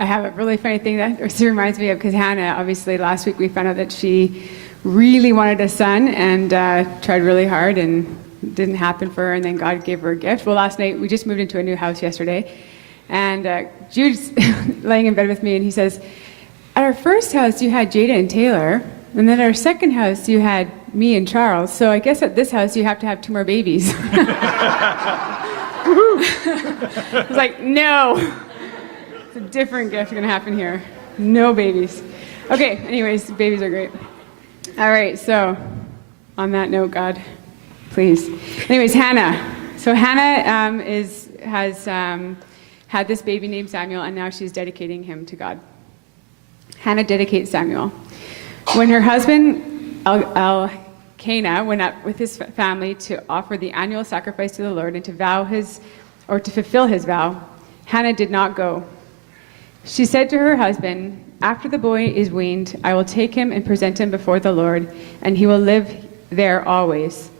I have a really funny thing that this reminds me of, because Hannah, obviously last week we found out that she really wanted a son and tried really hard and it didn't happen for her, and then God gave her a gift. Well, last night, we just moved into a new house yesterday, and Jude's laying in bed with me, and he says, at our first house you had Jada and Taylor, and then at our second house you had me and Charles, so I guess at this house you have to have 2 more babies. I was like, no. It's a different gift going to happen here. No babies. Okay, anyways, babies are great. All right, so on that note, God, please. Anyways, Hannah. So Hannah has had this baby named Samuel, and now she's dedicating him to God. Hannah dedicates Samuel. When her husband, Elkanah, went up with his family to offer the annual sacrifice to the Lord and to fulfill his vow, Hannah did not go. She said to her husband, after the boy is weaned, I will take him and present him before the Lord, and he will live there always.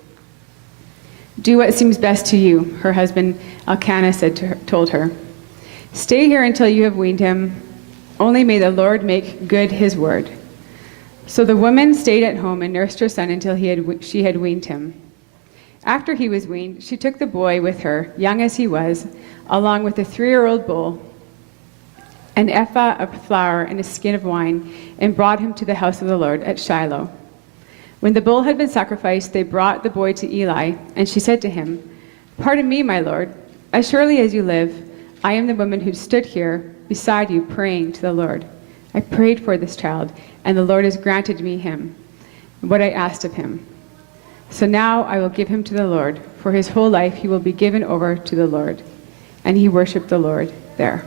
Do what seems best to you, her husband Elkanah told her. Stay here until you have weaned him. Only may the Lord make good his word. So the woman stayed at home and nursed her son until she had weaned him. After he was weaned, she took the boy with her, young as he was, along with a 3-year-old bull, an ephah of flour and a skin of wine, and brought him to the house of the Lord at Shiloh. When the bull had been sacrificed, they brought the boy to Eli, and she said to him, Pardon me, my lord, as surely as you live, I am the woman who stood here beside you praying to the Lord. I prayed for this child, and the Lord has granted me him, what I asked of him. So now I will give him to the Lord. For his whole life he will be given over to the Lord. And he worshiped the Lord there.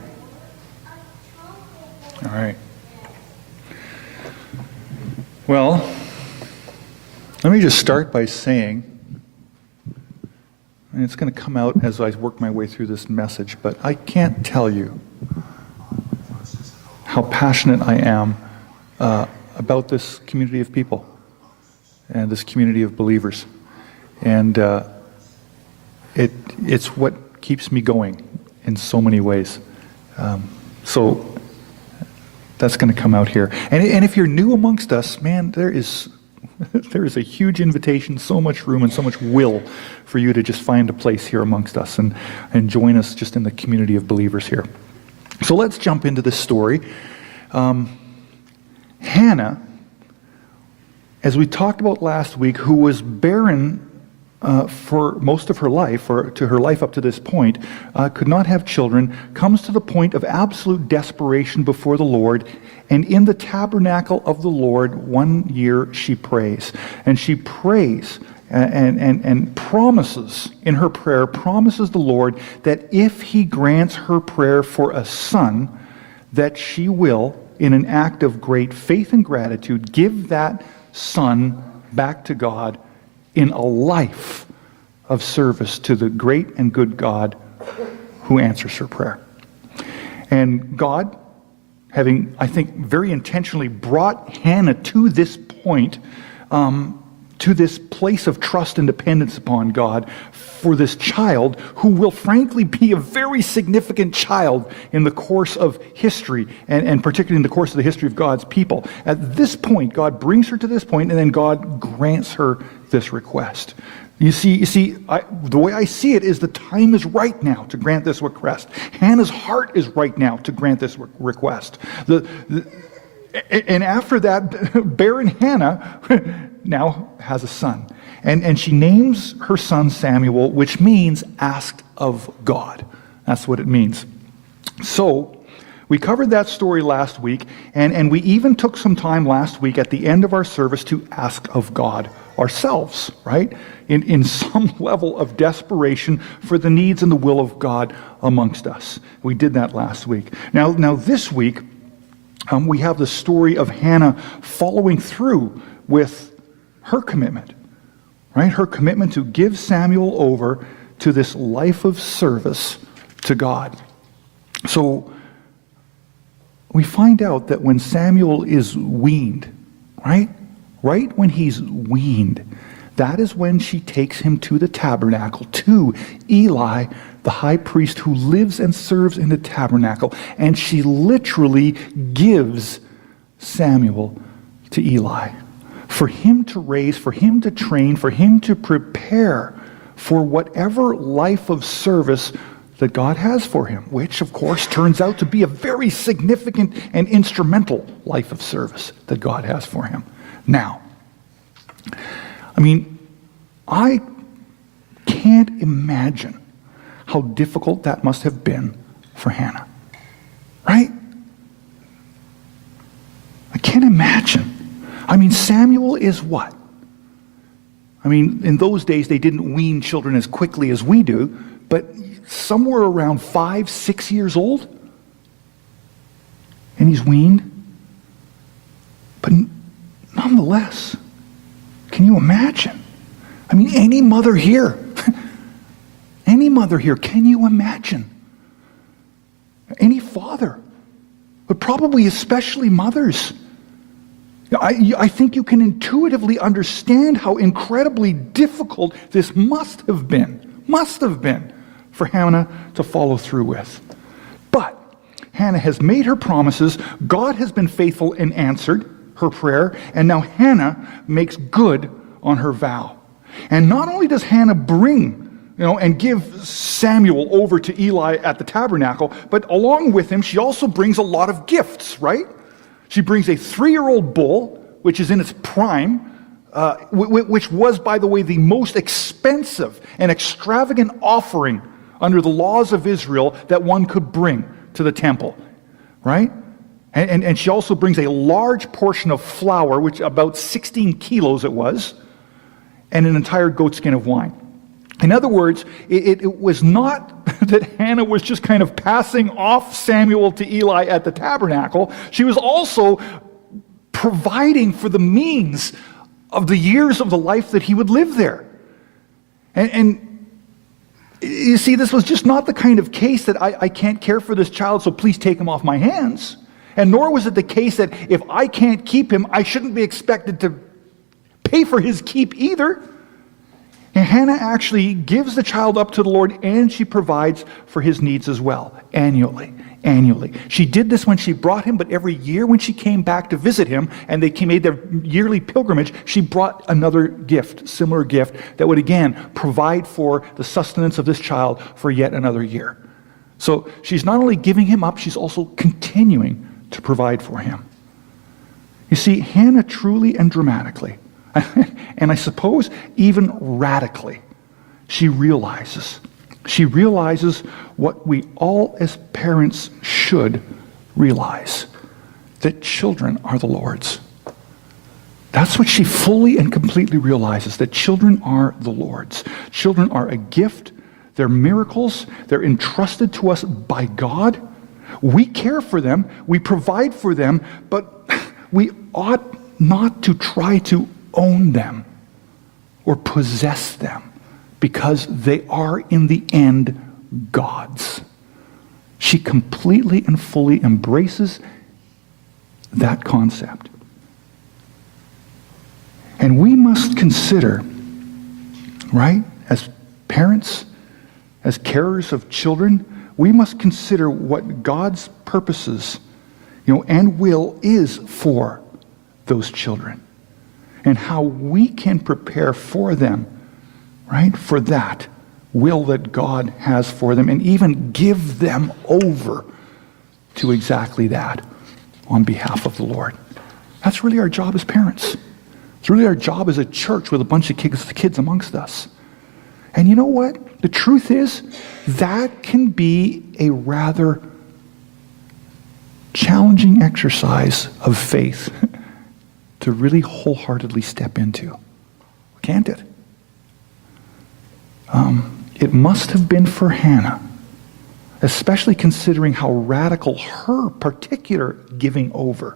All right. Well, let me just start by saying, and it's going to come out as I work my way through this message, but I can't tell you how passionate I am about this community of people and this community of believers. And it's what keeps me going in so many ways. So that's going to come out here. And if you're new amongst us, man, there is a huge invitation, so much room and so much will for you to just find a place here amongst us and join us just in the community of believers here. So let's jump into this story. Hannah, as we talked about last week, who was barren for most of her life, or to her life up to this point, could not have children, comes to the point of absolute desperation before the Lord, and in the tabernacle of the Lord, one year she prays. And she prays and promises in her prayer, promises the Lord that if he grants her prayer for a son, that she will, in an act of great faith and gratitude, give that son back to God in a life of service to the great and good God who answers her prayer. And God, having, I think, very intentionally brought Hannah to this point, to this place of trust and dependence upon God for this child who will frankly be a very significant child in the course of history, and particularly in the course of the history of God's people. At this point, God brings her to this point, and then God grants her this request. You see, the way I see it is the time is right now to grant this request. Hannah's heart is right now to grant this request. And after that, barren Hannah now has a son. And she names her son Samuel, which means asked of God. That's what it means. So, we covered that story last week, and we even took some time last week at the end of our service to ask of God ourselves, right? In some level of desperation for the needs and the will of God amongst us. We did that last week. Now this week, we have the story of Hannah following through with her commitment, right? Her commitment to give Samuel over to this life of service to God. So we find out that when Samuel is weaned, right when he's weaned, that is when she takes him to the tabernacle, to Eli, the high priest who lives and serves in the tabernacle. And she literally gives Samuel to Eli for him to raise, for him to train, for him to prepare for whatever life of service that God has for him, which of course turns out to be a very significant and instrumental life of service that God has for him. Now, I can't imagine how difficult that must have been for Hannah, right? I can't imagine. Samuel is what? In those days they didn't wean children as quickly as we do, but somewhere around 5, 6 years old, and he's weaned. But nonetheless, can you imagine? Any mother here, can you imagine? Any father, but probably especially mothers. I think you can intuitively understand how incredibly difficult this must have been for Hannah to follow through with. But Hannah has made her promises, God has been faithful and answered her prayer, and now Hannah makes good on her vow. And not only does Hannah bring and give Samuel over to Eli at the tabernacle, but along with him, she also brings a lot of gifts, right? She brings a 3-year-old bull, which is in its prime, which was, by the way, the most expensive and extravagant offering under the laws of Israel that one could bring to the temple, right? And she also brings a large portion of flour, which about 16 kilos it was, and an entire goatskin of wine. In other words, it was not that Hannah was just kind of passing off Samuel to Eli at the tabernacle. She was also providing for the means of the years of the life that he would live there. And you see, this was just not the kind of case that I can't care for this child, so please take him off my hands. And nor was it the case that if I can't keep him, I shouldn't be expected to pay for his keep either. And Hannah actually gives the child up to the Lord, and she provides for his needs as well, annually. She did this when she brought him, but every year when she came back to visit him, and they made their yearly pilgrimage, she brought another gift, similar gift, that would again provide for the sustenance of this child for yet another year. So she's not only giving him up, she's also continuing to provide for him. You see, Hannah truly and dramatically, and I suppose even radically, she realizes what we all as parents should realize, that children are the Lord's. That's what she fully and completely realizes, that children are the Lord's. Children are a gift, they're miracles, they're entrusted to us by God. We care for them, we provide for them, but we ought not to try to own them or possess them, because they are in the end God's. She completely and fully embraces that concept. And we must consider, right, as parents, as carers of children, we must consider what God's purposes, and will is for those children, and how we can prepare for them, right, for that will that God has for them, and even give them over to exactly that on behalf of the Lord. That's really our job as parents. It's really our job as a church with a bunch of kids amongst us. And you know what? The truth is, that can be a rather challenging exercise of faith to really wholeheartedly step into. Can't it? It must have been for Hannah, especially considering how radical her particular giving over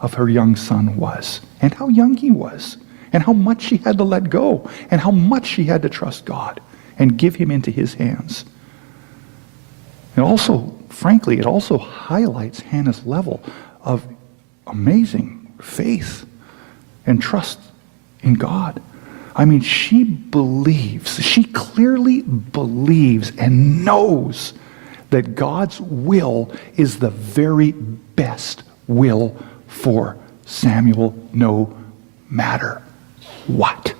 of her young son was, and how young he was, and how much she had to let go, and how much she had to trust God and give him into his hands. It also, frankly, it also highlights Hannah's level of amazing faith and trust in God. I mean, she clearly believes and knows that God's will is the very best will for Samuel, no matter what.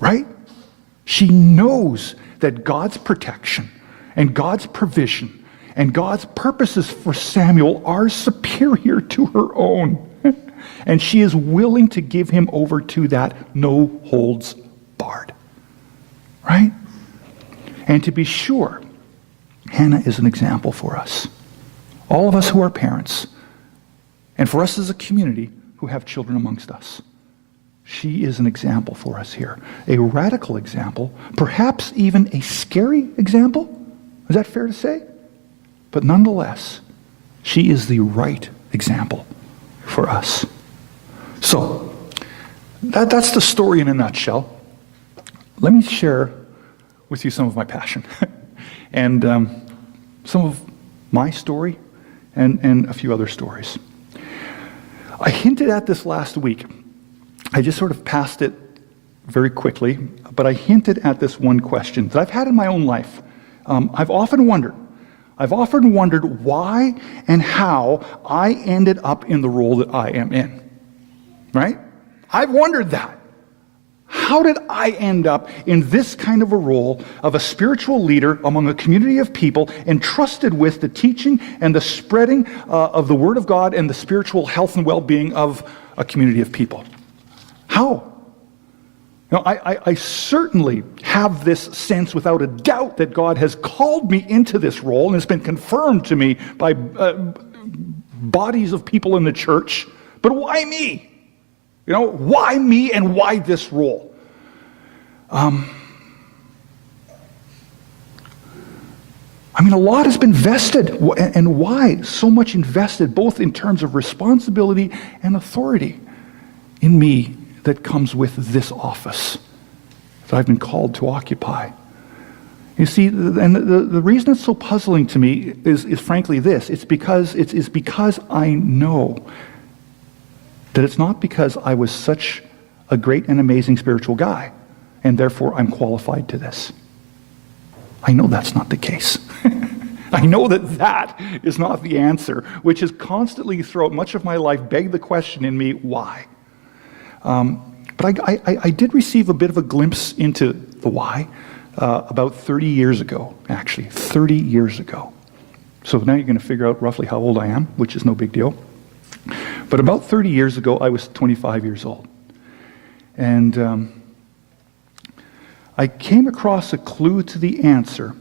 Right? She knows that God's protection and God's provision and God's purposes for Samuel are superior to her own. And she is willing to give him over to that no holds barred. Right? And to be sure, Hannah is an example for us. All of us who are parents, and for us as a community who have children amongst us. She is an example for us here. A radical example, perhaps even a scary example. Is that fair to say? But nonetheless, she is the right example for us. So, that's the story in a nutshell. Let me share with you some of my passion and some of my story and a few other stories. I hinted at this last week. I just sort of passed it very quickly, but I hinted at this one question that I've had in my own life. I've often wondered why and how I ended up in the role that I am in. Right? I've wondered that. How did I end up in this kind of a role of a spiritual leader among a community of people entrusted with the teaching and the spreading of the Word of God and the spiritual health and well-being of a community of people? How? You know, I certainly have this sense without a doubt that God has called me into this role, and it's been confirmed to me by bodies of people in the church. But why me? You know, why me and why this role? I mean, a lot has been vested, and why so much invested, both in terms of responsibility and authority in me that comes with this office that I've been called to occupy. You see, and the reason it's so puzzling to me is frankly this. It's because I know that it's not because I was such a great and amazing spiritual guy, and therefore I'm qualified to this. I know that's not the case. I know that is not the answer, which has constantly throughout much of my life begged the question in me, why? But I did receive a bit of a glimpse into the why about 30 years ago, actually, 30 years ago. So now you're going to figure out roughly how old I am, which is no big deal. But about 30 years ago, I was 25 years old. And I came across a clue to the answer,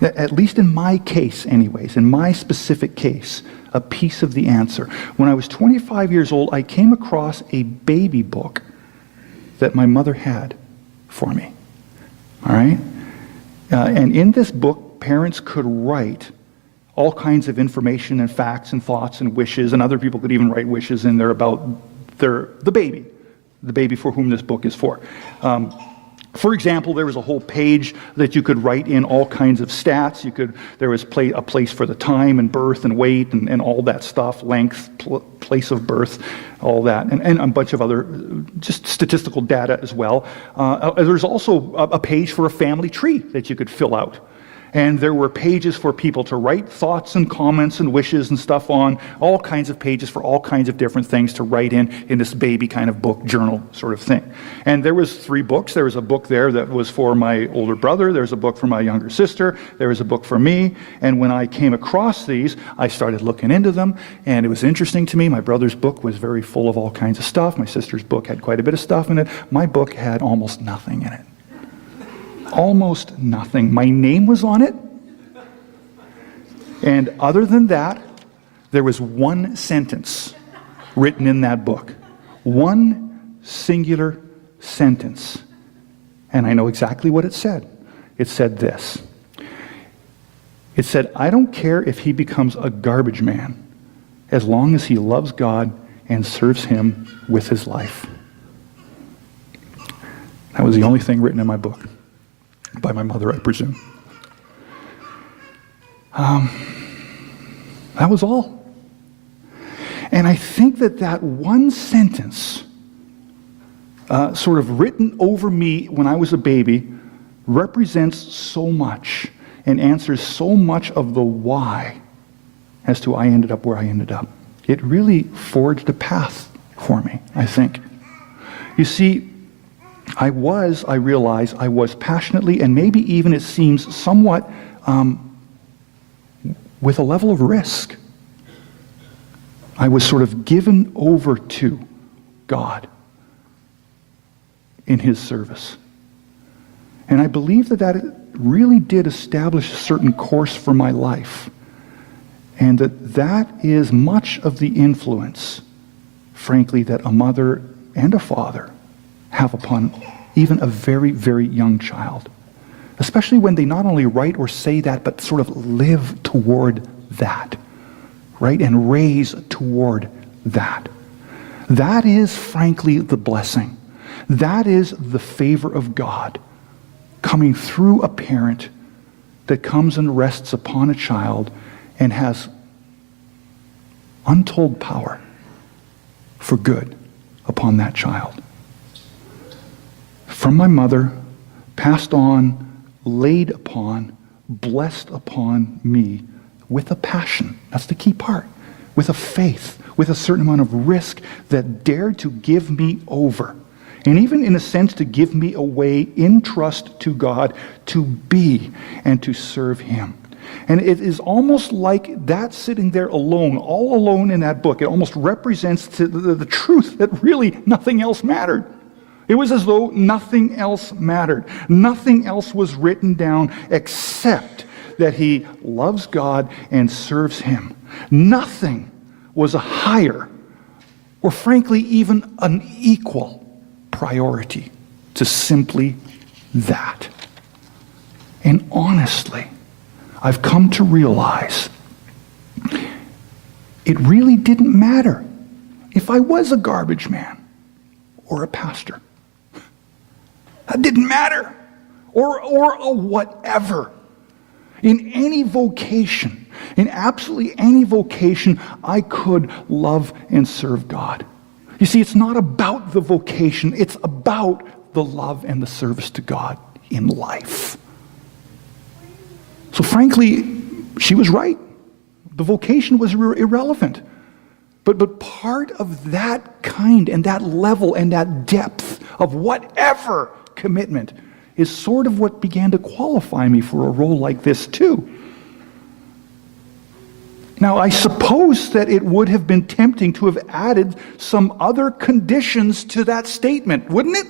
at least in my case anyways, in my specific case, a piece of the answer. When I was 25 years old, I came across a baby book that my mother had for me. All right? And in this book, parents could write all kinds of information and facts and thoughts and wishes, and other people could even write wishes in there about the baby for whom this book is for. For example, there was a whole page that you could write in all kinds of stats. There was a place for the time and birth and weight and all that stuff, length, place of birth, all that, and a bunch of other just statistical data as well. There's also a page for a family tree that you could fill out. And there were pages for people to write thoughts and comments and wishes and stuff on, all kinds of pages for all kinds of different things to write in this baby kind of book, journal sort of thing. And there was 3 books. There was a book there that was for my older brother. There was a book for my younger sister. There was a book for me. And when I came across these, I started looking into them. And it was interesting to me. My brother's book was very full of all kinds of stuff. My sister's book had quite a bit of stuff in it. My book had almost nothing in it. Almost nothing. My name was on it. And other than that, there was one sentence written in that book. One singular sentence. And I know exactly what it said. It said this. It said, I don't care if he becomes a garbage man as long as he loves God and serves him with his life. That was the only thing written in my book. By my mother, I presume. That was all. And I think that one sentence sort of written over me when I was a baby represents so much and answers so much of the why as to I ended up where I ended up. It really forged a path for me, I think. You see, I realize I was passionately, and maybe even it seems somewhat with a level of risk. I was sort of given over to God in his service. And I believe that really did establish a certain course for my life. And that is much of the influence, frankly, that a mother and a father have upon even a very, very young child. Especially when they not only write or say that, but sort of live toward that, right? And raise toward that. That is, frankly, the blessing. That is the favor of God coming through a parent that comes and rests upon a child and has untold power for good upon that child. From my mother, passed on, laid upon, blessed upon me with a passion. That's the key part. With a faith, with a certain amount of risk that dared to give me over. And even in a sense to give me away in trust to God to be and to serve him. And it is almost like that sitting there alone, all alone in that book. It almost represents the truth that really nothing else mattered. It was as though nothing else mattered. Nothing else was written down except that he loves God and serves him. Nothing was a higher or frankly even an equal priority to simply that. And honestly, I've come to realize it really didn't matter if I was a garbage man or a pastor. That didn't matter. Or a whatever. In any vocation, in absolutely any vocation, I could love and serve God. You see, it's not about the vocation. It's about the love and the service to God in life. So frankly, she was right. The vocation was irrelevant. But part of that kind and that level and that depth of whatever commitment is sort of what began to qualify me for a role like this too. Now, I suppose that it would have been tempting to have added some other conditions to that statement, wouldn't it?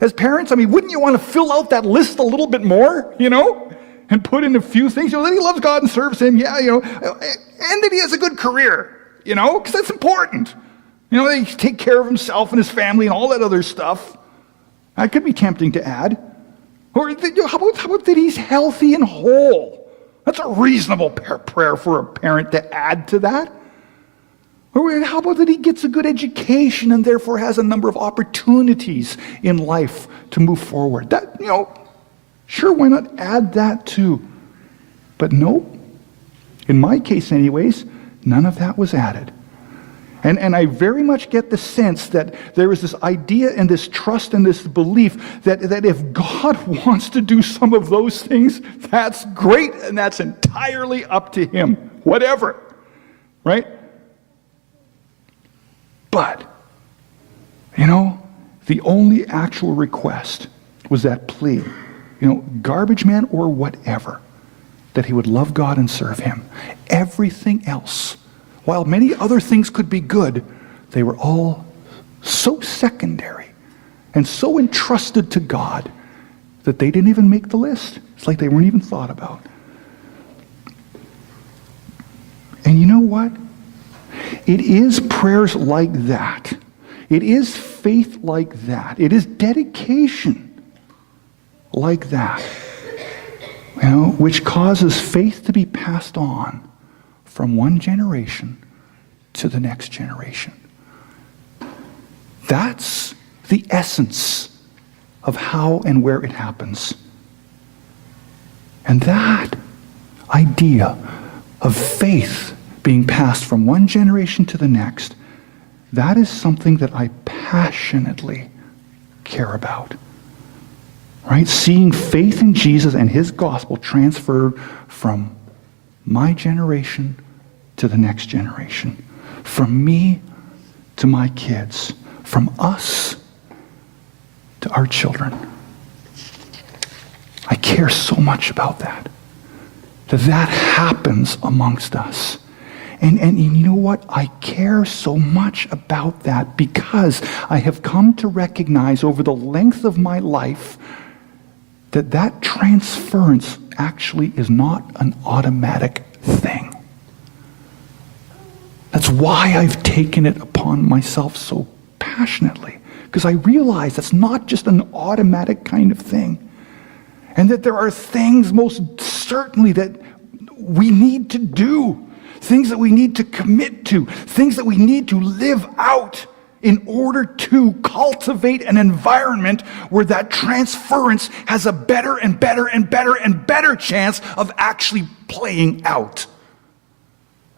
As parents, I mean, wouldn't you want to fill out that list a little bit more, and put in a few things, that he loves God and serves him, and that he has a good career, because that's important. That he take care of himself and his family and all that other stuff. That could be tempting to add. Or how about that he's healthy and whole? That's a reasonable prayer for a parent to add to that. Or how about that he gets a good education and therefore has a number of opportunities in life to move forward? That, sure, why not add that too? But nope. In my case anyways, none of that was added. And I very much get the sense that there is this idea and this trust and this belief that if God wants to do some of those things, that's great and that's entirely up to him. Whatever. Right? But, the only actual request was that plea. Garbage man or whatever, that he would love God and serve him. Everything else, while many other things could be good, they were all so secondary and so entrusted to God that they didn't even make the list. It's like they weren't even thought about. And you know what? It is prayers like that. It is faith like that. It is dedication like that, which causes faith to be passed on from one generation to the next generation. That's the essence of how and where it happens. And that idea of faith being passed from one generation to the next, that is something that I passionately care about. Right? Seeing faith in Jesus and his gospel transferred from my generation to the next generation. From me to my kids. From us to our children. I care so much about that. That happens amongst us. And you know what? I care so much about that because I have come to recognize over the length of my life that transference actually is not an automatic thing. That's why I've taken it upon myself so passionately, because I realize that's not just an automatic kind of thing. And that there are things most certainly that we need to do, things that we need to commit to, things that we need to live out in order to cultivate an environment where that transference has a better and better and better and better chance of actually playing out.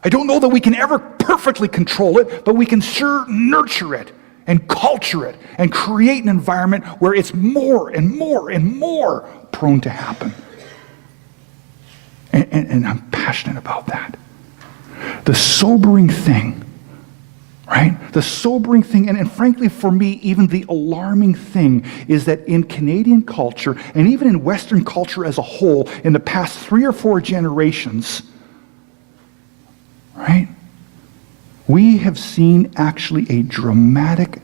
I don't know that we can ever perfectly control it, but we can sure nurture it and culture it and create an environment where it's more and more and more prone to happen. And I'm passionate about that. The sobering thing, right? The sobering thing, and frankly for me, even the alarming thing, is that in Canadian culture, and even in Western culture as a whole, in the past 3 or 4 generations, right? We have seen actually a dramatic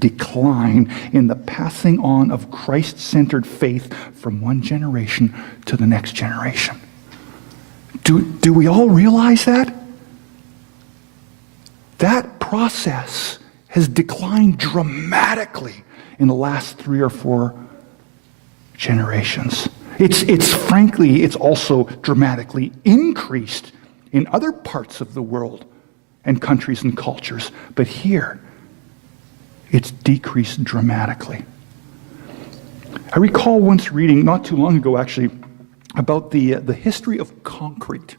decline in the passing on of Christ-centered faith from one generation to the next generation. Do we all realize that? That process has declined dramatically in the last 3 or 4 generations. It's also dramatically increased in other parts of the world and countries and cultures. But here, it's decreased dramatically. I recall once reading, not too long ago actually, about the history of concrete.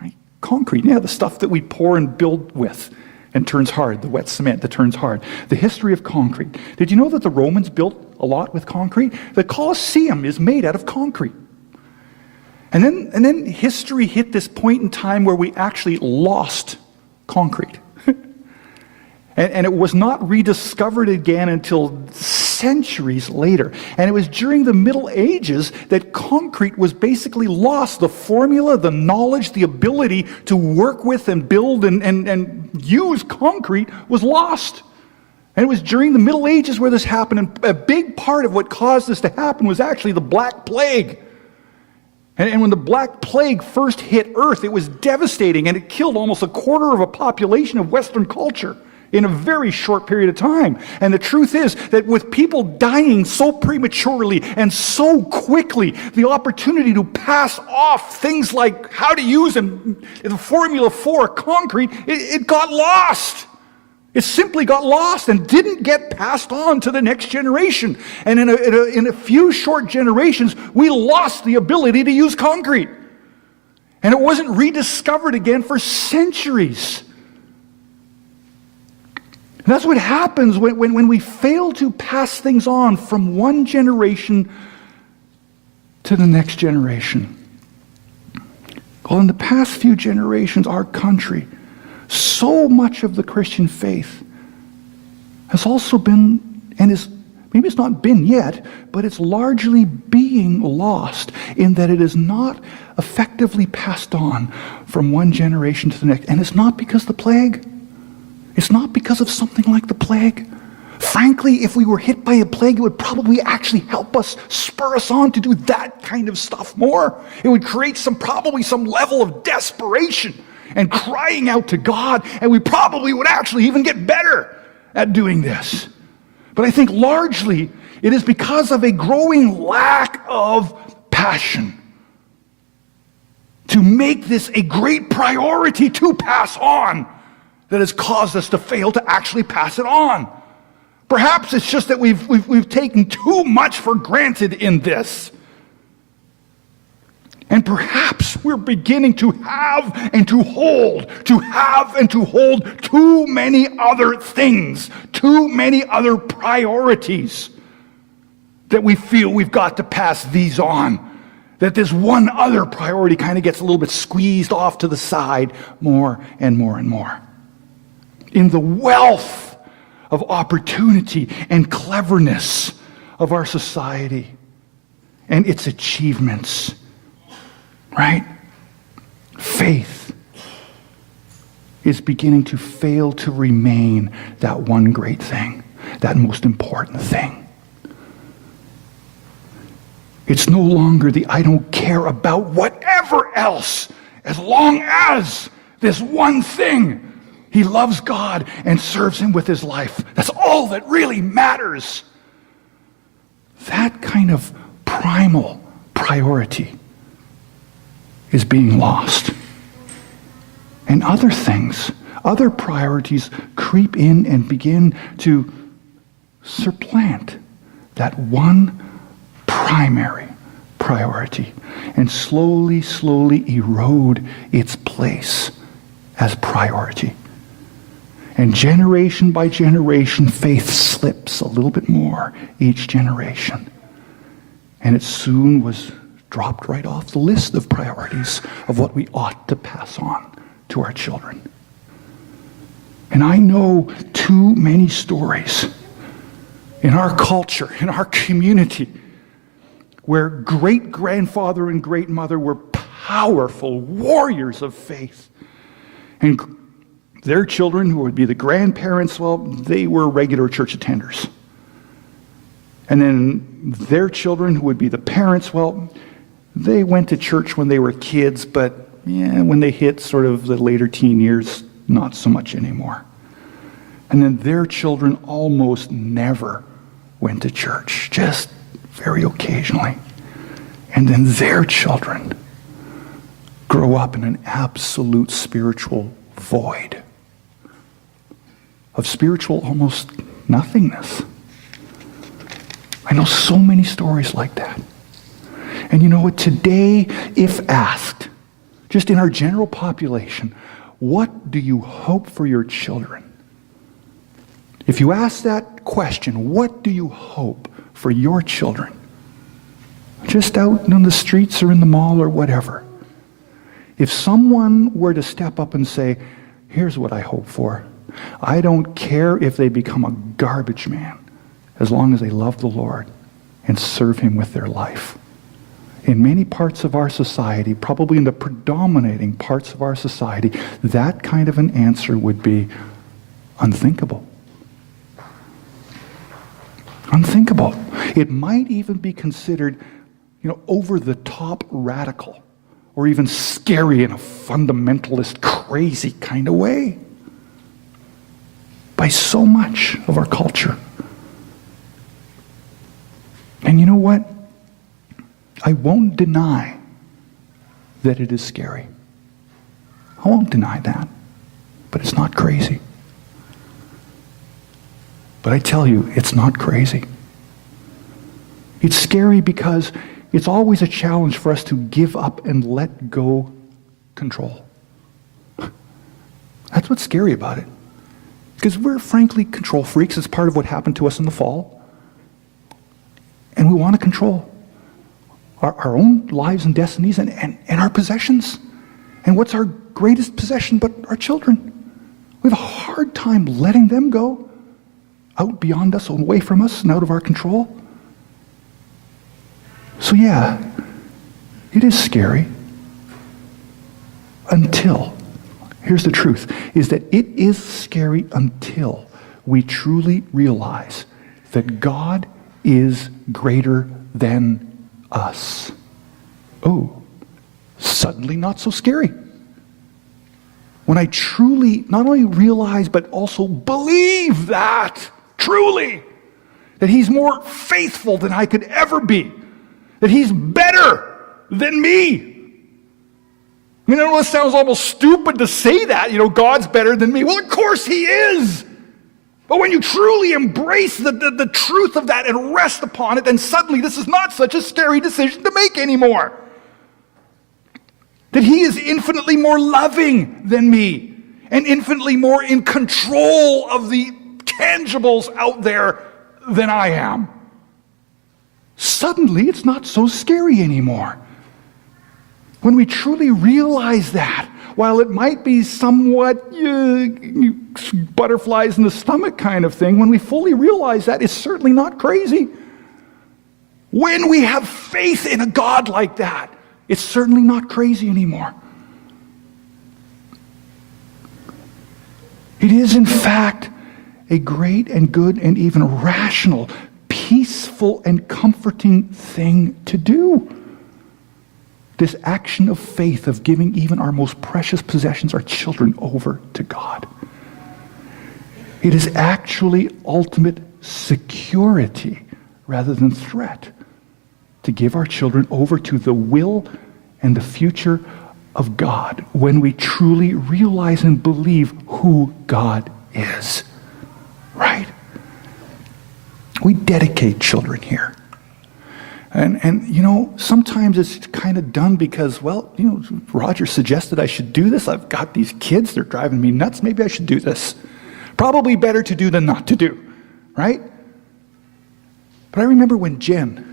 Right? Concrete, yeah, the stuff that we pour and build with and turns hard, the wet cement that turns hard. The history of concrete. Did you know that the Romans built a lot with concrete? The Colosseum is made out of concrete. And then history hit this point in time where we actually lost concrete. And it was not rediscovered again until centuries later. And it was during the Middle Ages that concrete was basically lost. The formula, the knowledge, the ability to work with and build and use concrete was lost. And it was during the Middle Ages where this happened. And a big part of what caused this to happen was actually the Black Plague. And when the Black Plague first hit Earth, it was devastating, and it killed almost 1/4 of a population of Western culture in a very short period of time. And the truth is that with people dying so prematurely and so quickly, the opportunity to pass off things like how to use the formula for concrete, it got lost. It simply got lost and didn't get passed on to the next generation. And in a few short generations, we lost the ability to use concrete. And it wasn't rediscovered again for centuries. And that's what happens when we fail to pass things on from one generation to the next generation. Well, in the past few generations, our country, so much of the Christian faith has also been, and is, maybe it's not been yet, but it's largely being lost in that it is not effectively passed on from one generation to the next. And it's not because of the plague. It's not because of something like the plague. Frankly, if we were hit by a plague, it would probably actually help us, spur us on to do that kind of stuff more. It would create probably some level of desperation and crying out to God, and we probably would actually even get better at doing this. But I think largely it is because of a growing lack of passion to make this a great priority to pass on that has caused us to fail to actually pass it on. Perhaps it's just that we've taken too much for granted in this. And perhaps we're beginning to have and to hold too many other things, too many other priorities that we feel we've got to pass these on. That this one other priority kind of gets a little bit squeezed off to the side more and more and more. In the wealth of opportunity and cleverness of our society and its achievements, right? Faith is beginning to fail to remain that one great thing, that most important thing. It's no longer the I don't care about whatever else as long as this one thing. He loves God and serves him with his life. That's all that really matters. That kind of primal priority is being lost. And other things, other priorities creep in and begin to supplant that one primary priority and slowly erode its place as priority. And generation by generation, faith slips a little bit more each generation. And it soon was dropped right off the list of priorities of what we ought to pass on to our children. And I know too many stories in our culture, in our community, where great-grandfather and great-mother were powerful warriors of faith. And their children, who would be the grandparents, well, they were regular church attenders. And then their children, who would be the parents, well, they went to church when they were kids, but when they hit sort of the later teen years, not so much anymore. And then their children almost never went to church, just very occasionally. And then their children grow up in an absolute spiritual void of spiritual almost nothingness. I know so many stories like that. And you know what? Today, if asked, just in our general population, what do you hope for your children? If you ask that question, what do you hope for your children? Just out on the streets or in the mall or whatever. If someone were to step up and say, here's what I hope for. I don't care if they become a garbage man, as long as they love the Lord and serve him with their life. In many parts of our society, probably in the predominating parts of our society, that kind of an answer would be unthinkable. Unthinkable. It might even be considered, over the top radical, or even scary in a fundamentalist, crazy kind of way, by so much of our culture. And you know what? I won't deny that it is scary. I won't deny that. But it's not crazy. But I tell you, it's not crazy. It's scary because it's always a challenge for us to give up and let go control. That's what's scary about it. Because we're frankly control freaks. It's part of what happened to us in the fall. And we want to control our own lives and destinies and our possessions. And what's our greatest possession but our children? We have a hard time letting them go out beyond us, away from us, and out of our control. So yeah, it is scary until, here's the truth, is that it is scary until we truly realize that God is greater than us. Oh, suddenly not so scary. When I truly not only realize but also believe that, truly, that he's more faithful than I could ever be, that he's better than me. I know it sounds almost stupid to say that, God's better than me. Well, of course he is. But when you truly embrace the truth of that and rest upon it, then suddenly this is not such a scary decision to make anymore. That he is infinitely more loving than me and infinitely more in control of the tangibles out there than I am. Suddenly, it's not so scary anymore. When we truly realize that, while it might be somewhat butterflies in the stomach kind of thing, when we fully realize that, it's certainly not crazy. When we have faith in a God like that, it's certainly not crazy anymore. It is, in fact, a great and good and even rational, peaceful and comforting thing to do. This action of faith of giving even our most precious possessions, our children, over to God. It is actually ultimate security rather than threat to give our children over to the will and the future of God when we truly realize and believe who God is. Right? We dedicate children here. And you know, sometimes it's kind of done because, well, you know, Roger suggested I should do this. I've got these kids, they're driving me nuts. Maybe I should do this. Probably better to do than not to do, right? But I remember when Jen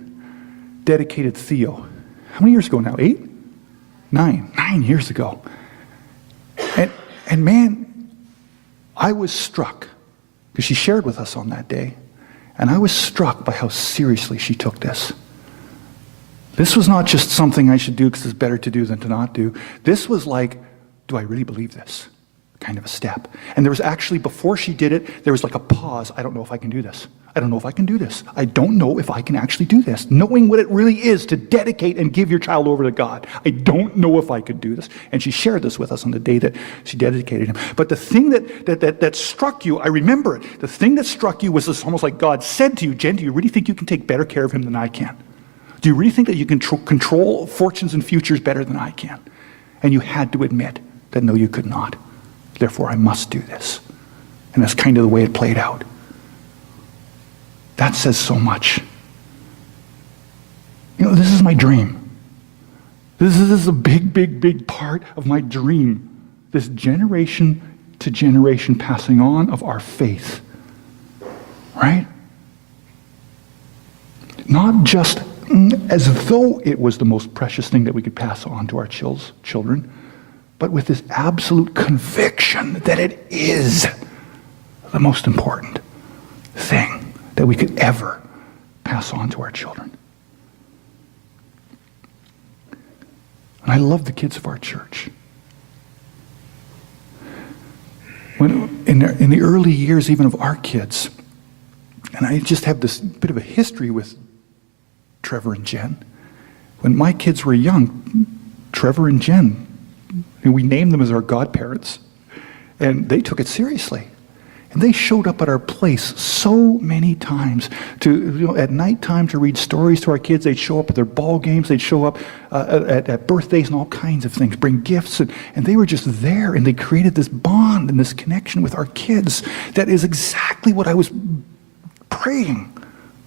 dedicated Theo. How many years ago now? 8? 9 years ago. And man, I was struck, because she shared with us on that day, and I was struck by how seriously she took this. This was not just something I should do because it's better to do than to not do. This was like, do I really believe this? Kind of a step. And there was actually, before she did it, there was like a pause. I don't know if I can do this. I don't know if I can do this. I don't know if I can actually do this. Knowing what it really is to dedicate and give your child over to God. I don't know if I could do this. And she shared this with us on the day that she dedicated him. But the thing that struck you, I remember it. The thing that struck you was this, almost like God said to you, Jen, do you really think you can take better care of him than I can? Do you really think that you can control fortunes and futures better than I can? And you had to admit that no, you could not. Therefore, I must do this. And that's kind of the way it played out. That says so much. You know, this is my dream. This is a big, big, big part of my dream. This generation to generation passing on of our faith. Right? Not just as though it was the most precious thing that we could pass on to our children, but with this absolute conviction that it is the most important thing that we could ever pass on to our children. And I love the kids of our church. When in the early years even of our kids, and I just have this bit of a history with Trevor and Jen. When my kids were young, Trevor and Jen, we named them as our godparents, and they took it seriously. And they showed up at our place so many times at nighttime to read stories to our kids. They'd show up at their ball games. They'd show up at birthdays and all kinds of things, bring gifts. And they were just there, and they created this bond and this connection with our kids that is exactly what I was praying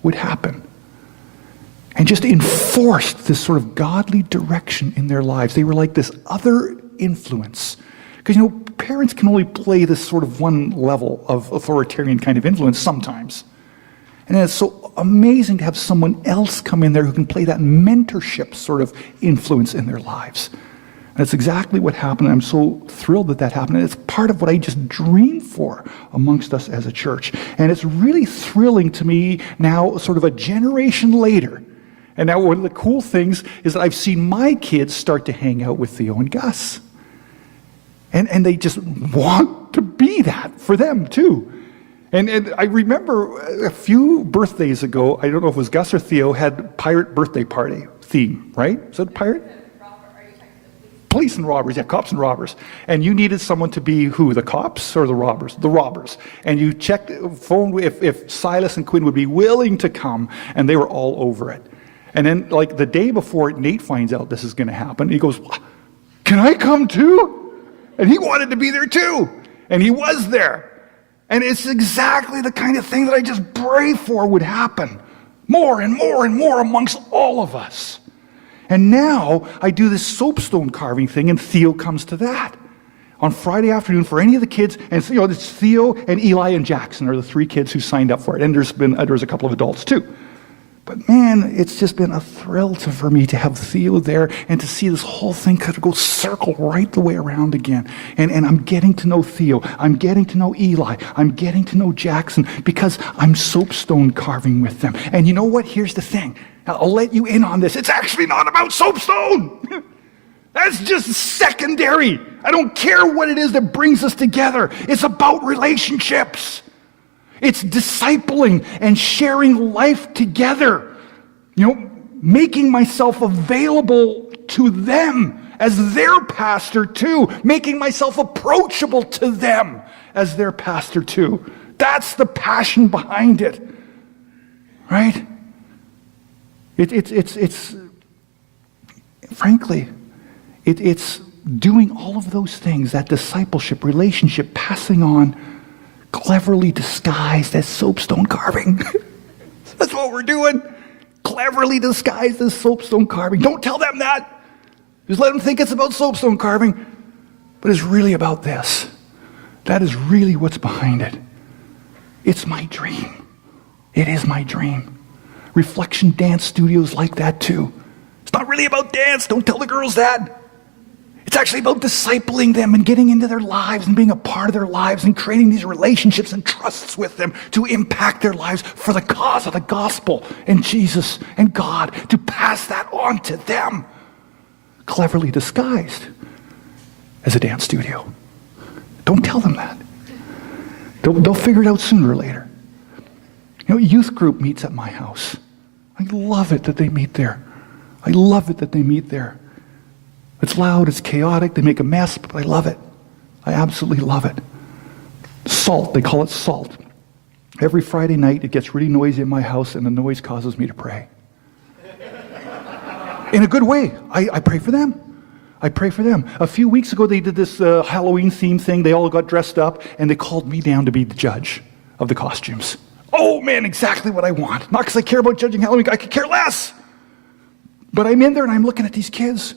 would happen. And just enforced this sort of godly direction in their lives. They were like this other influence. Because, you know, parents can only play this sort of one level of authoritarian kind of influence sometimes. And it's so amazing to have someone else come in there who can play that mentorship sort of influence in their lives. And that's exactly what happened. I'm so thrilled that that happened. And it's part of what I just dreamed for amongst us as a church. And it's really thrilling to me now, sort of a generation later. And now one of the cool things is that I've seen my kids start to hang out with Theo and Gus. And they just want to be that for them too. And I remember a few birthdays ago, I don't know if it was Gus or Theo, had pirate birthday party theme, right? Is that pirate? Police and robbers, yeah, cops and robbers. And you needed someone to be who, the cops or the robbers? The robbers. And you checked the phone if Silas and Quinn would be willing to come, and they were all over it. And then like the day before, Nate finds out this is going to happen. He goes, can I come too? And he wanted to be there too. And he was there. And it's exactly the kind of thing that I just pray for would happen. More and more and more amongst all of us. And now I do this soapstone carving thing, and Theo comes to that. On Friday afternoon for any of the kids, and it's Theo and Eli and Jackson are the 3 kids who signed up for it. And there's a couple of adults too. But man, it's just been a thrill for me to have Theo there and to see this whole thing kind of go circle right the way around again. And I'm getting to know Theo. I'm getting to know Eli. I'm getting to know Jackson because I'm soapstone carving with them. And you know what? Here's the thing. I'll let you in on this. It's actually not about soapstone. That's just secondary. I don't care what it is that brings us together. It's about relationships. It's discipling and sharing life together. Making myself available to them as their pastor too. Making myself approachable to them as their pastor too. That's the passion behind it. Right? It's frankly, it's doing all of those things, that discipleship, relationship, passing on, cleverly disguised as soapstone carving. That's what we're doing. Cleverly disguised as soapstone carving. Don't tell them that. Just let them think it's about soapstone carving. But it's really about this. That is really what's behind it. It's my dream. It is my dream. Reflection dance studios like that too. It's not really about dance. Don't tell the girls that. It's actually about discipling them and getting into their lives and being a part of their lives and creating these relationships and trusts with them to impact their lives for the cause of the gospel and Jesus and God, to pass that on to them, cleverly disguised as a dance studio. Don't tell them that. They'll figure it out sooner or later. Youth group meets at my house. I love it that they meet there. I love it that they meet there. It's loud, it's chaotic, they make a mess, but I love it. I absolutely love it. Salt, they call it salt. Every Friday night, it gets really noisy in my house, and the noise causes me to pray. In a good way. I pray for them. I pray for them. A few weeks ago, they did this Halloween theme thing. They all got dressed up, and they called me down to be the judge of the costumes. Oh, man, exactly what I want. Not because I care about judging Halloween. I could care less. But I'm in there, and I'm looking at these kids.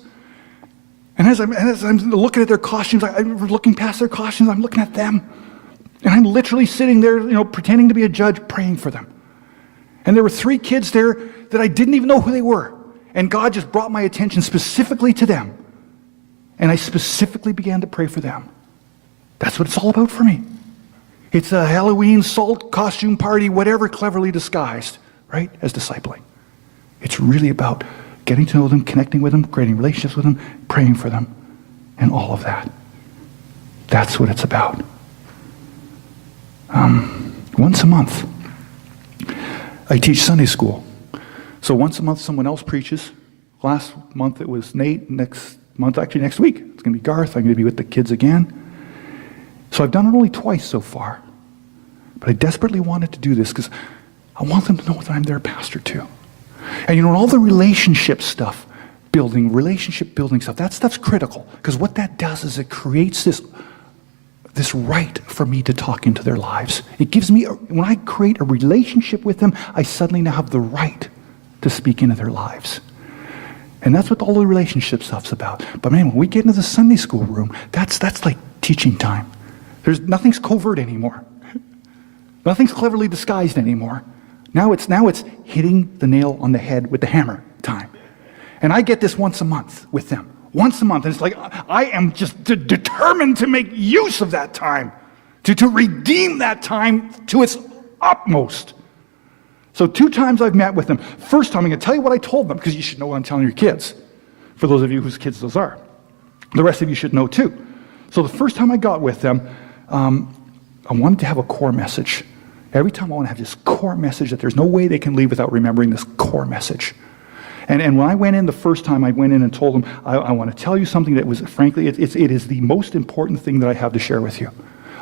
And as I'm looking at their costumes, I'm looking past their costumes, I'm looking at them. And I'm literally sitting there, pretending to be a judge, praying for them. And there were 3 kids there that I didn't even know who they were. And God just brought my attention specifically to them. And I specifically began to pray for them. That's what it's all about for me. It's a Halloween salt costume party, whatever, cleverly disguised, right, as discipling. It's really about getting to know them, connecting with them, creating relationships with them, praying for them, and all of that. That's what it's about. Once a month, I teach Sunday school. So once a month, someone else preaches. Last month, it was Nate. Next week, it's going to be Garth. I'm going to be with the kids again. So I've done it only twice so far. But I desperately wanted to do this because I want them to know that I'm their pastor too. And all the relationship building stuff, that stuff's critical. Because what that does is it creates this right for me to talk into their lives. It gives me, when I create a relationship with them, I suddenly now have the right to speak into their lives. And that's what all the relationship stuff's about. But man, when we get into the Sunday school room, that's like teaching time. Nothing's covert anymore. Nothing's cleverly disguised anymore. Now it's hitting the nail on the head with the hammer time. And I get this once a month with them. Once a month. And it's like, I am just determined to make use of that time, to redeem that time to its utmost. So 2 times I've met with them. First time, I'm going to tell you what I told them, because you should know what I'm telling your kids, for those of you whose kids those are. The rest of you should know too. So the first time I got with them, I wanted to have a core message. Every time I want to have this core message that there's no way they can leave without remembering this core message. And when I went in the first time, I went in and told them, I want to tell you something that was, frankly, it is the most important thing that I have to share with you.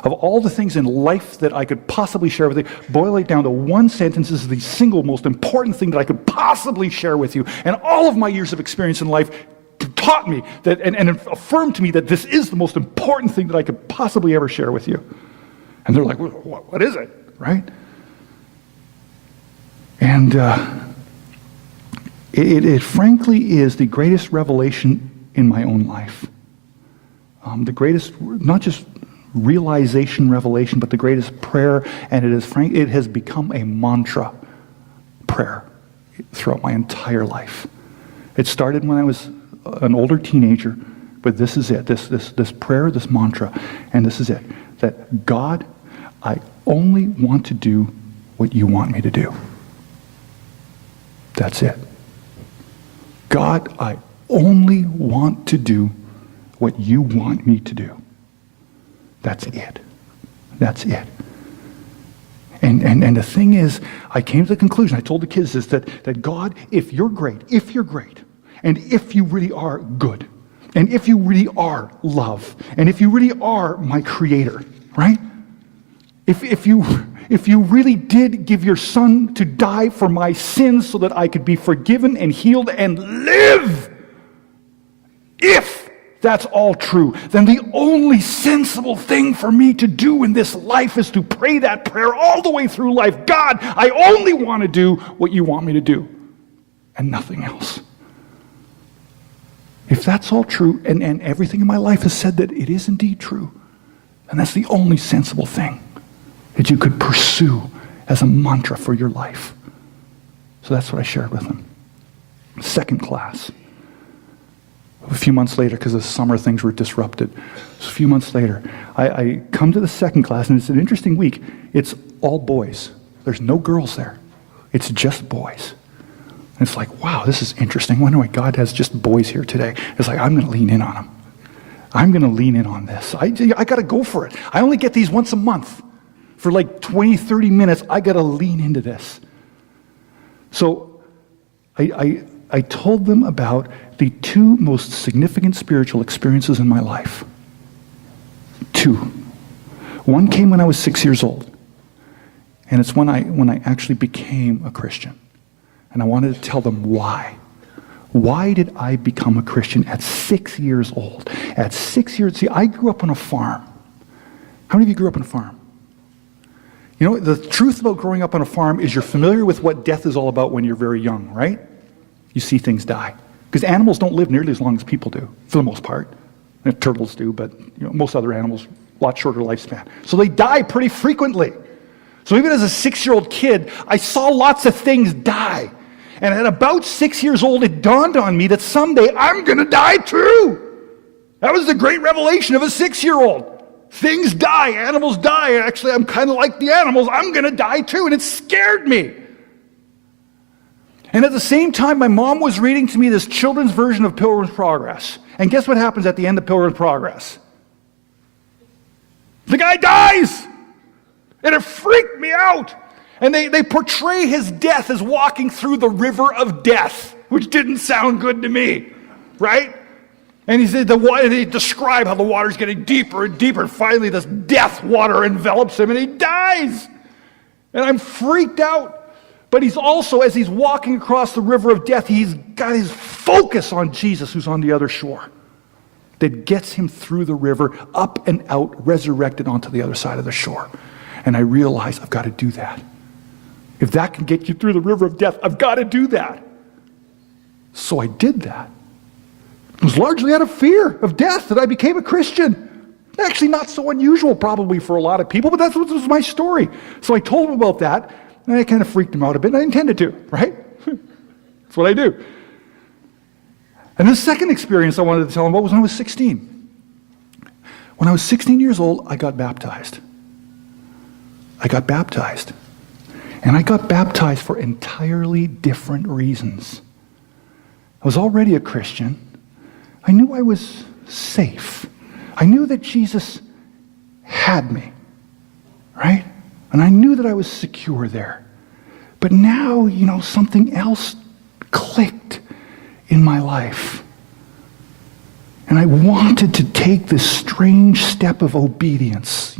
Of all the things in life that I could possibly share with you, boil it down to one sentence. This is the single most important thing that I could possibly share with you. And all of my years of experience in life taught me that, and affirmed to me that this is the most important thing that I could possibly ever share with you. And they're like, what is it? Right? And It frankly is the greatest revelation in my own life. The greatest, not just realization, revelation, but the greatest prayer, and it has become a mantra prayer throughout my entire life. It started when I was an older teenager, but this is it, this prayer, this mantra, and this is it, that God, I only want to do what you want me to do. That's it. God, I only want to do what you want me to do. That's it. That's it. And the thing is, I came to the conclusion, I told the kids this, that God, if you're great, and if you really are good, and if you really are love, and if you really are my creator, right? If you really did give your son to die for my sins so that I could be forgiven and healed and live, if that's all true, then the only sensible thing for me to do in this life is to pray that prayer all the way through life. God, I only want to do what you want me to do, and nothing else. If that's all true, and everything in my life has said that it is indeed true, then that's the only sensible thing that you could pursue as a mantra for your life. So that's what I shared with them. Second class. A few months later, because of summer things were disrupted. So a few months later, I come to the second class, and it's an interesting week. It's all boys. There's no girls there. It's just boys. And it's like, wow, this is interesting. I wonder why God has just boys here today. It's like, I'm going to lean in on them. I'm going to lean in on this. I got to go for it. I only get these once a month. For like 20, 30 minutes, I got to lean into this. So I told them about the two most significant spiritual experiences in my life. Two. One came when I was 6 years old. And it's when I actually became a Christian. And I wanted to tell them why. Why did I become a Christian at 6 years old? At 6 years, see, I grew up on a farm. How many of you grew up on a farm? You know, the truth about growing up on a farm is you're familiar with what death is all about when you're very young, right? You see things die. Because animals don't live nearly as long as people do, for the most part. And turtles do, but most other animals, a lot shorter lifespan. So they die pretty frequently. So even as a 6-year-old kid, I saw lots of things die. And at about 6 years old, it dawned on me that someday I'm going to die too. That was the great revelation of a 6-year-old. Things die, animals die. Actually, I'm kind of like the animals. I'm going to die too. And it scared me. And at the same time, my mom was reading to me this children's version of Pilgrim's Progress. And guess what happens at the end of Pilgrim's Progress? The guy dies! And it freaked me out. And they portray his death as walking through the river of death, which didn't sound good to me, right? And they describe how the water's getting deeper and deeper, and finally this death water envelops him, and he dies. And I'm freaked out. But he's also, as he's walking across the river of death, he's got his focus on Jesus, who's on the other shore, that gets him through the river, up and out, resurrected onto the other side of the shore. And I realized, I've got to do that. If that can get you through the river of death, I've got to do that. So I did that. It was largely out of fear of death that I became a Christian. Actually, not so unusual probably for a lot of people, but that was my story. So I told them about that, and I kind of freaked them out a bit, and I intended to, right? That's what I do. And the second experience I wanted to tell them about was when I was 16. When I was 16 years old, I got baptized. I got baptized. And I got baptized for entirely different reasons. I was already a Christian. I knew I was safe. I knew that Jesus had me, right? And I knew that I was secure there. But now, something else clicked in my life. And I wanted to take this strange step of obedience,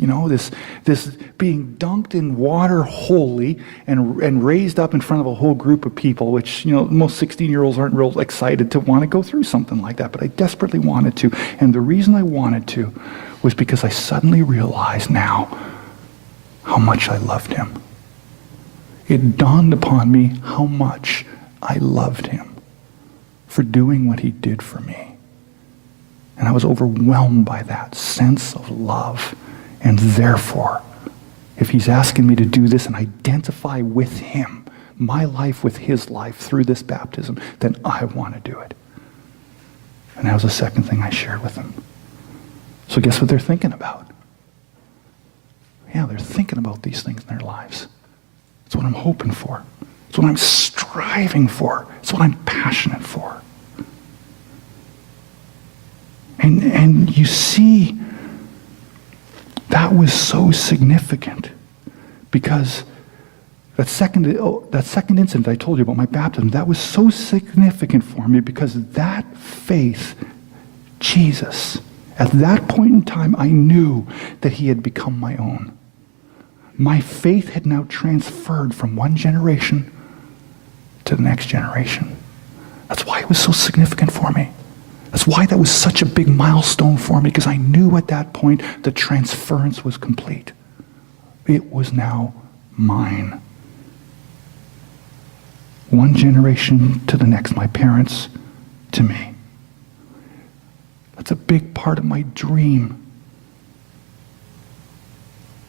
this being dunked in water wholly and raised up in front of a whole group of people, which, most 16-year-olds aren't real excited to want to go through something like that, but I desperately wanted to. And the reason I wanted to was because I suddenly realized now how much I loved him. It dawned upon me how much I loved him. for doing what he did for me. And I was overwhelmed by that sense of love. And therefore, if he's asking me to do this and identify with him, my life with his life through this baptism, then I want to do it. And that was the second thing I shared with them. So guess what they're thinking about? Yeah, they're thinking about these things in their lives. It's what I'm hoping for. It's what I'm striving for. It's what I'm passionate for. And you see, that was so significant because that second incident I told you about my baptism, that was so significant for me because that faith, Jesus, at that point in time, I knew that he had become my own. My faith had now transferred from one generation to the next generation. That's why it was so significant for me. That's why that was such a big milestone for me, because I knew at that point the transference was complete. It was now mine. One generation to the next, my parents to me. That's a big part of my dream.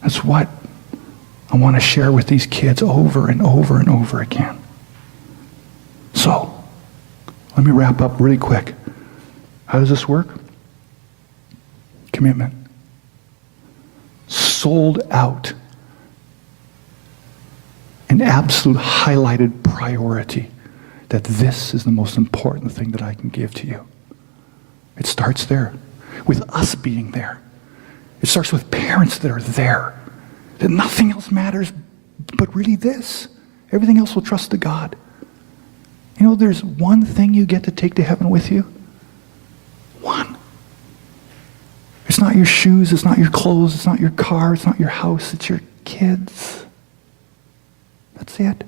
That's what I want to share with these kids over and over and over again. So, let me wrap up really quick. How does this work? Commitment. Sold out. An absolute highlighted priority that this is the most important thing that I can give to you. It starts there, with us being there. It starts with parents that are there. That nothing else matters but really this. Everything else will trust to God. You know, there's one thing you get to take to heaven with you. One. It's not your shoes, it's not your clothes, it's not your car, it's not your house, it's your kids. That's it.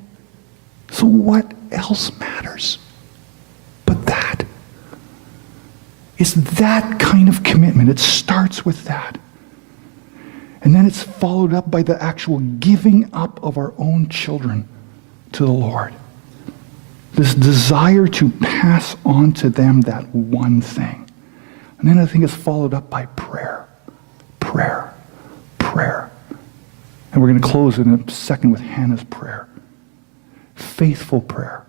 So what else matters but that? It's that kind of commitment. It starts with that. And then it's followed up by the actual giving up of our own children to the Lord. This desire to pass on to them that one thing. And then I think it's followed up by prayer. Prayer. Prayer. And we're going to close in a second with Hannah's prayer. Faithful prayer.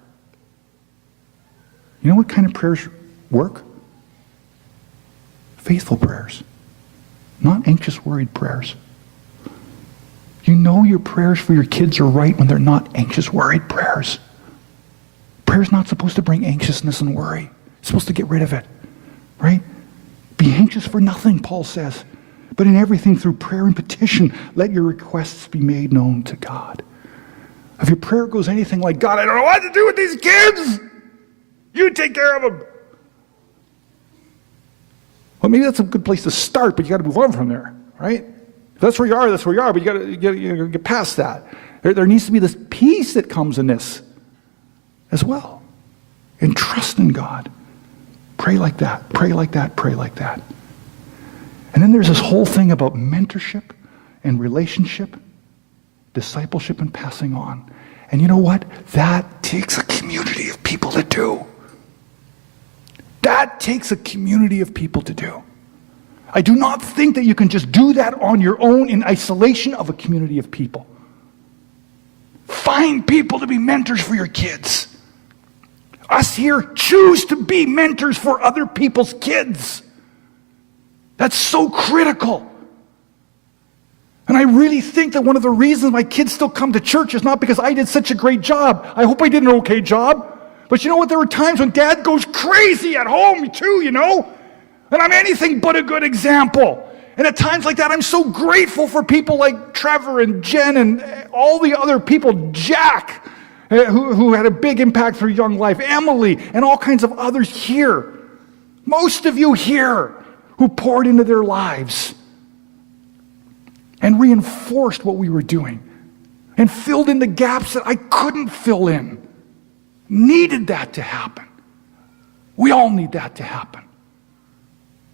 You know what kind of prayers work? Faithful prayers. Not anxious, worried prayers. You know your prayers for your kids are right when they're not anxious, worried prayers. Prayer's not supposed to bring anxiousness and worry. It's supposed to get rid of it. Right? Be anxious for nothing, Paul says. But in everything through prayer and petition, let your requests be made known to God. If your prayer goes anything like, God, I don't know what to do with these kids. You take care of them. Well, maybe that's a good place to start, but you got to move on from there, right? If that's where you are, that's where you are, but you got to get past that. There needs to be this peace that comes in this as well. And trust in God. Pray like that, pray like that, pray like that. And then there's this whole thing about mentorship and relationship, discipleship and passing on. And you know what? That takes a community of people to do. That takes a community of people to do. I do not think that you can just do that on your own in isolation of a community of people. Find people to be mentors for your kids. Us here choose to be mentors for other people's kids. That's so critical. And I really think that one of the reasons my kids still come to church is not because I did such a great job. I hope I did an okay job. But you know what? There were times when Dad goes crazy at home too, you know? And I'm anything but a good example. And at times like that, I'm so grateful for people like Trevor and Jen and all the other people, Jack, who had a big impact for Young Life, Emily, and all kinds of others here. Most of you here who poured into their lives and reinforced what we were doing and filled in the gaps that I couldn't fill in. Needed that to happen. We all need that to happen.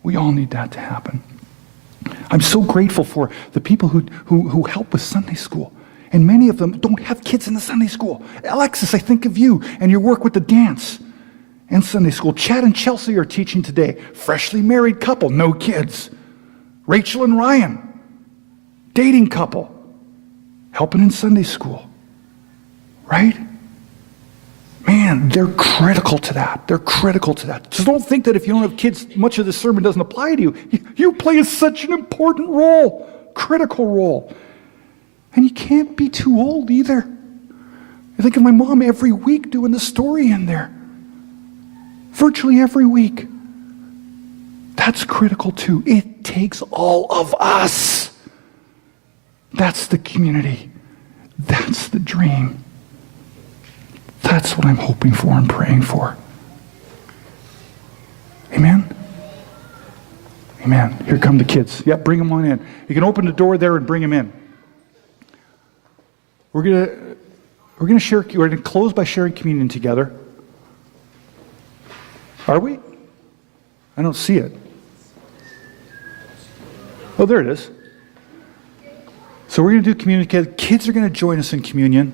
We all need that to happen. I'm so grateful for the people who help with Sunday school. And many of them don't have kids in the Sunday school. Alexis, I think of you and your work with the dance. in Sunday school. Chad and Chelsea are teaching today. Freshly married couple, no kids. Rachel and Ryan, dating couple, helping in Sunday school. Right? Man, they're critical to that. They're critical to that. So don't think that if you don't have kids, much of this sermon doesn't apply to you. You play such an important role, critical role. And you can't be too old either. I think of my mom every week doing the story in there. Virtually every week. That's critical too. It takes all of us. That's the community. That's the dream. That's what I'm hoping for and praying for. Amen? Amen. Here come the kids. Yeah, bring them on in. You can open the door there and bring them in. We're going to close by sharing communion together. Are we? I don't see it. Oh, there it is. So we're going to do communion together. Kids are going to join us in communion.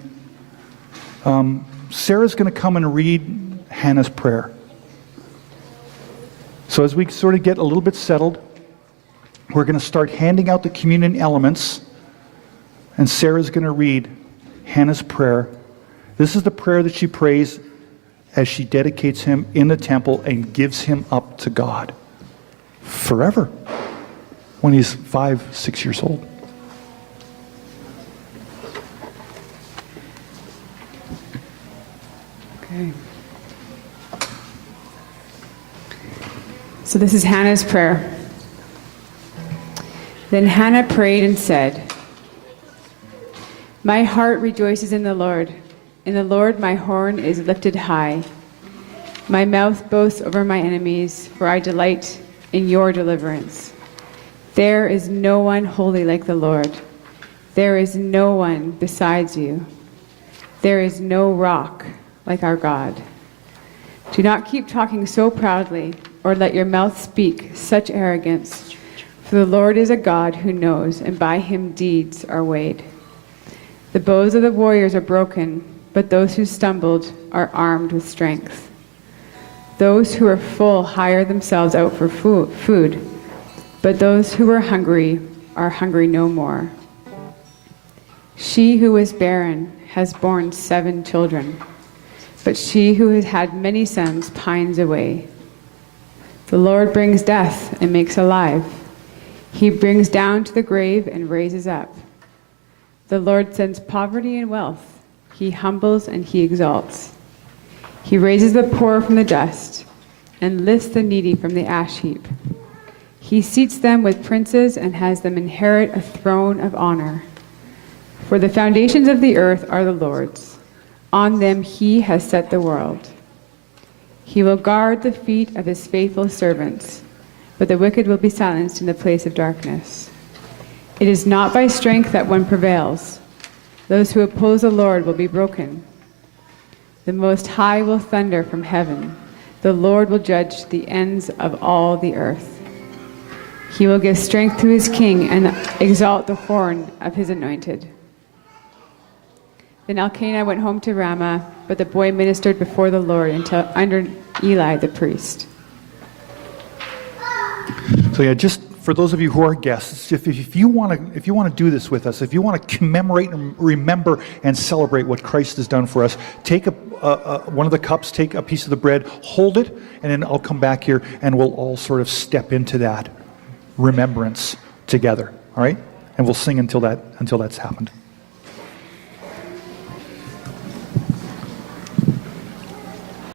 Sarah's going to come and read Hannah's prayer. So as we sort of get a little bit settled, we're going to start handing out the communion elements. And Sarah's going to read Hannah's prayer. This is the prayer that she prays as she dedicates him in the temple and gives him up to God forever when he's 5, 6 years old. Okay. So this is Hannah's prayer. Then Hannah prayed and said, "My heart rejoices in the Lord. In the Lord my horn is lifted high. My mouth boasts over my enemies, for I delight in your deliverance. There is no one holy like the Lord. There is no one besides you. There is no rock like our God. Do not keep talking so proudly, or let your mouth speak such arrogance. For the Lord is a God who knows, and by him deeds are weighed. The bows of the warriors are broken, but those who stumbled are armed with strength. Those who are full hire themselves out for food, but those who are hungry no more. She who was barren has borne 7 children, but she who has had many sons pines away. The Lord brings death and makes alive. He brings down to the grave and raises up. The Lord sends poverty and wealth. He humbles and he exalts. He raises the poor from the dust and lifts the needy from the ash heap. He seats them with princes and has them inherit a throne of honor. For the foundations of the earth are the Lord's. On them he has set the world. He will guard the feet of his faithful servants, but the wicked will be silenced in the place of darkness. It is not by strength that one prevails. Those who oppose the Lord will be broken. The Most High will thunder from heaven. The Lord will judge the ends of all the earth. He will give strength to his king and exalt the horn of his anointed." Then Elkanah went home to Ramah, but the boy ministered before the Lord until under Eli the priest. So yeah, just for those of you who are guests, if you want to do this with us, if you want to commemorate and remember and celebrate what Christ has done for us, take one of the cups, take a piece of the bread, hold it, and then I'll come back here and we'll all sort of step into that remembrance together. All right, and we'll sing until that's happened.